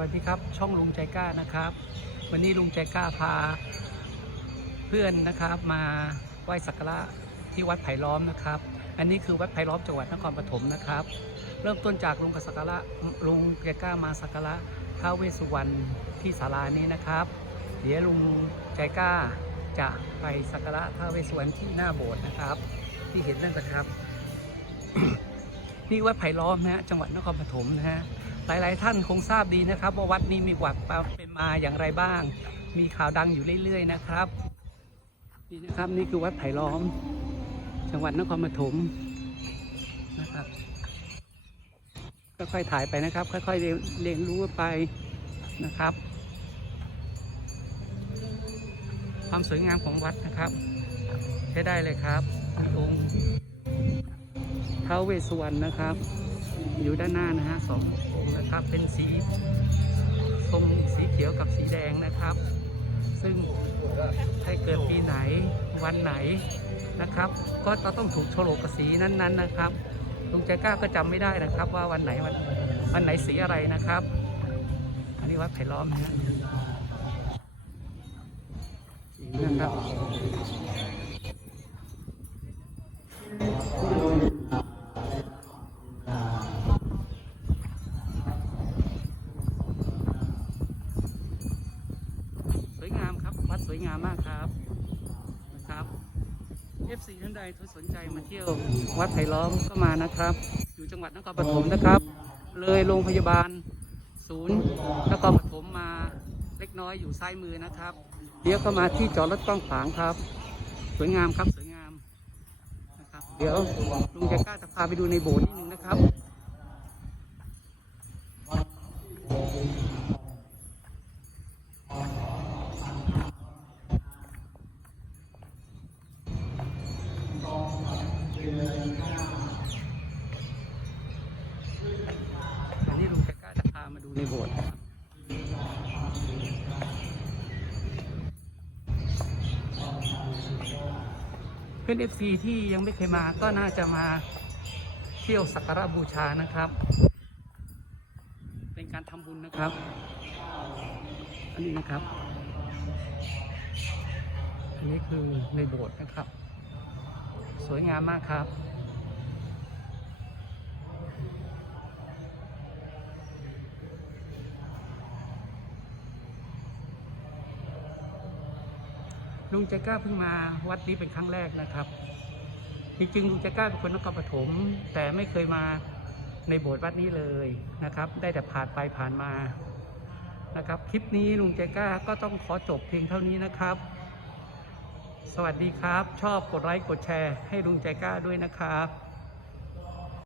วัสดีครับ ช่องลุงใจกล้านะครับ วันนี้ลุงใจกล้าพา เพื่อนนะครับมาไหว้สักการะที่วัดไผ่ล้อมนะครับ อันนี้คือวัดไผ่ล้อมจังหวัดนครปฐมนะครับ เริ่มต้นจากลุงกับสักการะลุงใจกล้ามาสักการะท้าวเวสสุวรรณที่ศาลานี้นะครับ เดี๋ยวลุงใจกล้าจะไปสักการะท้าวเวสสุวรรณที่หน้าโบสถ์นะครับ ที่เห็นนั่นนะครับ นี่วัดไผ่ล้อมนะฮะจังหวัดนครปฐมนะฮะ หลาย ๆ ท่านคงทราบดีนะครับ ว่าวัดนี้มีประวัติเป็นมาอย่างไรบ้าง มีข่าวดังอยู่เรื่อย ๆ นะครับนี่นะครับนี่คือวัดไผ่ล้อม จังหวัดนครปฐมนะครับค่อยๆถ่ายไปนะครับ ค่อยๆเรียนรียนรู้ไปนะครับ ความสวยงามของวัดนะครับใช้ได้เลยครับมีองค์ท้าวเวสสุวรรณนะครับ อยู่ด้านหน้านะฮะสอง นะครับ เป็นสีทรงสีเขียวกับสีแดงนะครับ ซึ่งให้เกิดปีไหนวันไหนนะครับ ก็ต้องถูกโฉลกกับสีนั้นๆนะครับลุงใจกล้าก็จำไม่ได้นะครับ ว่าวันไหนวันวันไหนสีอะไรนะครับ อันนี้วัดไผ่ล้อมนะฮะนะครับามากครับนะครับ FC ท่านใดที่สนใจมาเที่ยววัดไผ่ล้อมก็มานะครับ อยู่จังหวัดนครปฐมนะครับ เลยโรงพยาบาล ศูนย์นครปฐมมาเล็กน้อยอยู่ซ้ายมือนะครับเดี๋ยวเข้ามาที่จอดรถกล้องขวางครับ สวยงามครับสวยงามนะครับ เดี๋ยวลุงจะกล้าจะพาไปดูในโบสถ์นิดนึงนะครับ อันนี้ลุงจะกล้าจะพามาดูในโบสถ์นะครับเพื่อนเอฟซีที่ยังไม่เคยมาก็น่าจะมาเที่ยวสักการะบูชานะครับ เป็นการทำบุญนะครับ อันนี้นะครับ อันนี้คือในโบสถ์นะครับ สวยงามมากครับ ลุงใจกล้าเพิ่งมาวัดนี้เป็นครั้งแรกนะครับ จริงๆลุงใจกล้าเป็นคนนครปฐมแต่ไม่เคยมาในโบสถ์วัดนี้เลยนะครับ ได้แต่ผ่านไปผ่านมานะครับ คลิปนี้ลุงใจกล้าก็ต้องขอจบเพียงเท่านี้นะครับ สวัสดีครับ ชอบกดไลค์กดแชร์ให้ลุงใจกล้าด้วยนะครับ